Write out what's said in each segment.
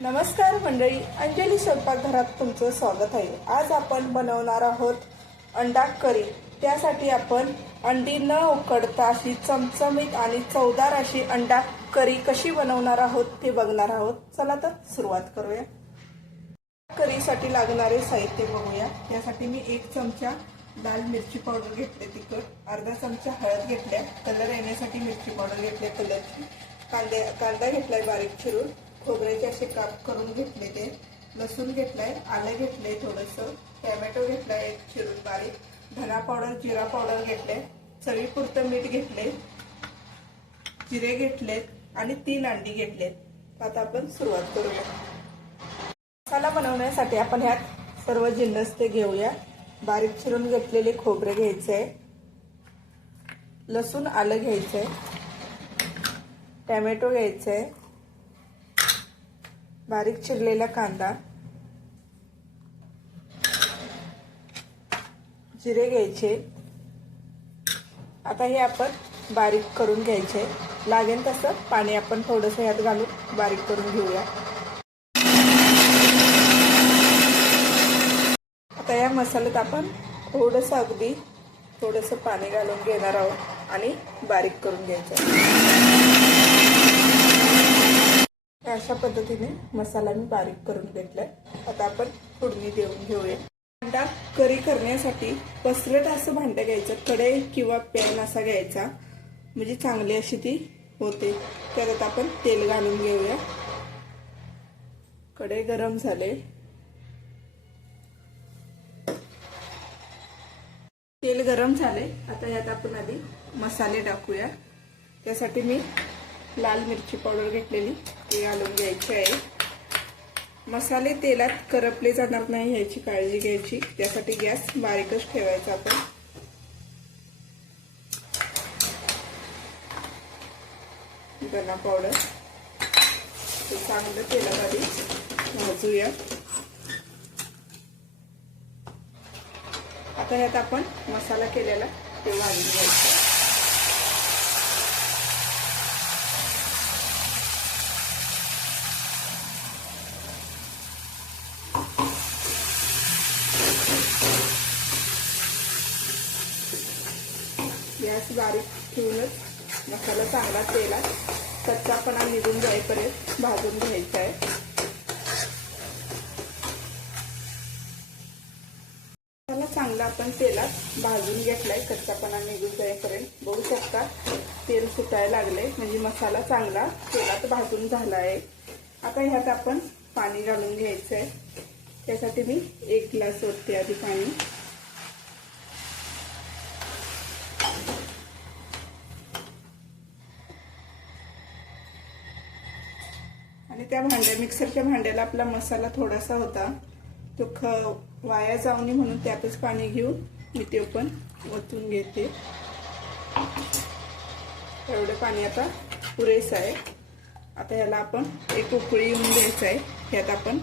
नमस्कार मंडळी अंजली स्वयंपाकघरात तुमचं स्वागत आहे. आज आपण बनवणार आहोत अंडा करी. त्यासाठी आपण अंडी न उकडता अशी चमचमीत आणि चवदार अशी अंडा करी कशी बनवणार आहोत ते बघणार आहोत. चला तर सुरुवात करूया. करीसाठी लागणारे साहित्य बघूया. त्यासाठी मी एक चमचा लाल मिरची पावडर घेतले तिखट अर्धा चमचा हळद घेतल्या. कलर येण्यासाठी मिरची पावडर घेतली कलरची. कांदे कांदा घेतलाय बारीक चिरून. खोबऱ्याचे असे काप करून घेतले ते. लसूण घेतलाय आलं घेतलंय थोडंसं टॅमॅटो घेतलाय एक चिरून बारीक धना पावडर जिरा पावडर घेतले चवीपुरतं मीठ घेतले जिरे घेतलेत आणि तीन अंडी घेतलेत. आता आपण सुरुवात करूया. मसाला बनवण्यासाठी आपण ह्यात सर्व जिन्नस ते घेऊया. बारीक चिरून घेतलेले खोबरे घ्यायचे आहे लसूण आलं घ्यायचं आहे टॅमॅटो घ्यायचं आहे बारीक चिरलेला कांदा. जिरे घ्यायचे. आता हे आपण बारीक करून घ्यायचे. लागेल तसं पाणी आपण थोडंसं ह्यात घालून बारीक करून घेऊया. आता या मसाल्यात आपण थोडंसं अगदी थोडंसं पाणी घालून घेणार आहोत आणि बारीक करून घ्यायचं अशा पद्धतीने मसाला मी बारीक करून घेतलाय. आता आपण फोडणी देऊन घेऊया. भांडा करी करण्यासाठी पसरट असं भांडं घ्यायचं कढई किंवा पॅन असा घ्यायचा. म्हणजे चांगली अशी ती होते. त्यात आपण तेल घालून घेऊया. कढई गरम झाले. तेल गरम झाले. आता यात आपण आधी मसाले टाकूया. त्यासाठी मी लाल मिरची पावडर घेतलेली ती घालून घ्यायची आहे. मसाले तेलात करपले जाणार नाही याची काळजी घ्यायची. त्यासाठी गॅस बारीकच ठेवायचा आपण. धना पावडर. ते चांगलं तेलात आधी भाजूया. आता यात आपण मसाला केलेला ते वाढून घ्यायचा. गॅस बारीक ठेवूनच मसाला चांगला तेलात कच्चापणा निघून जाईपर्यंत भाजून घ्यायचा आहे. मसाला चांगला आपण तेलात भाजून घेतलाय कच्चापणा निघून जाईपर्यंत. बघू शकता तेल सुटायला लागले म्हणजे मसाला चांगला तेलात भाजून झाला आहे आता ह्यात आपण पाणी घालून घ्यायचं आहे त्यासाठी मी एक ग्लास ओतते आधी पाणी त्या भांड्या मिक्सरच्या भांड्याला आपला मसाला थोडासा होता. तो ख वाया जाऊ नये म्हणून त्यातच पाणी घेऊन मी ते पण ओतून घेते. एवढं पाणी आता पुरेसं आहे. आता ह्याला आपण एक उकळी येऊन द्यायचं आहे. ह्यात आपण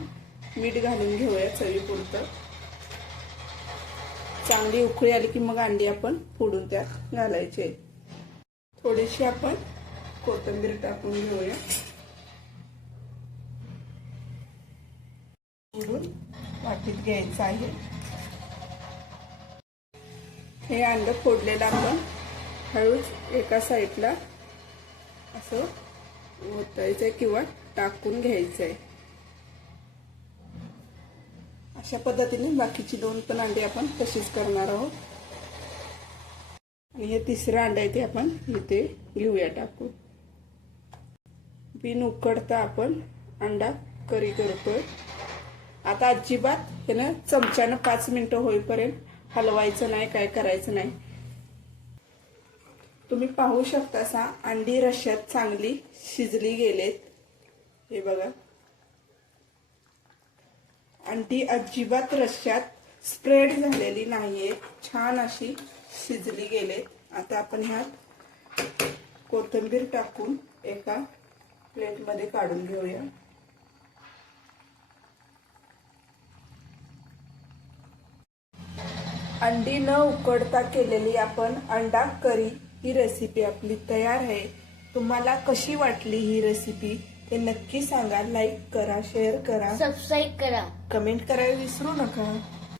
मीठ घालून घेऊया चवीपुरतं. चांगली उकळी आली की मग अंडी आपण फोडून त्यात घालायचे. थोडीशी आपण कोथिंबीर टाकून घेऊया. फोडून वाटीत घ्यायचं आहे. हे अंड फोडलेलं आपण हळूच एका साईडला असं ओतायचंय किंवा टाकून घ्यायचंय. अशा पद्धतीने बाकीची दोन पण अंडी आपण तशीच करणार आहोत. आणि हे तिसरं अंड आहे ते आपण इथे घेऊया टाकून. बिन उकडता आपण अंडा करी करतोय. आता अजिबात ह्यानं चमच्यानं पाच मिनिटं होईपर्यंत हलवायचं नाही काय करायचं नाही. तुम्ही पाहू शकता सा अंडी रश्यात चांगली शिजली गेलेत. हे बघा. अंडी अजिबात रश्यात स्प्रेड झालेली नाहीये. छान अशी शिजली गेलेत. आता आपण ह्यात कोथिंबीर टाकून एका प्लेटमध्ये काढून घेऊया. अंडी न उकडता केलेली आपण अंडा करी ही रेसिपी आपली तयार आहे. तुम्हाला कशी वाटली ही रेसिपी ते नक्की सांगा. लाईक करा शेअर करा. सबस्क्राईब करा. कमेंट करायला विसरू नका.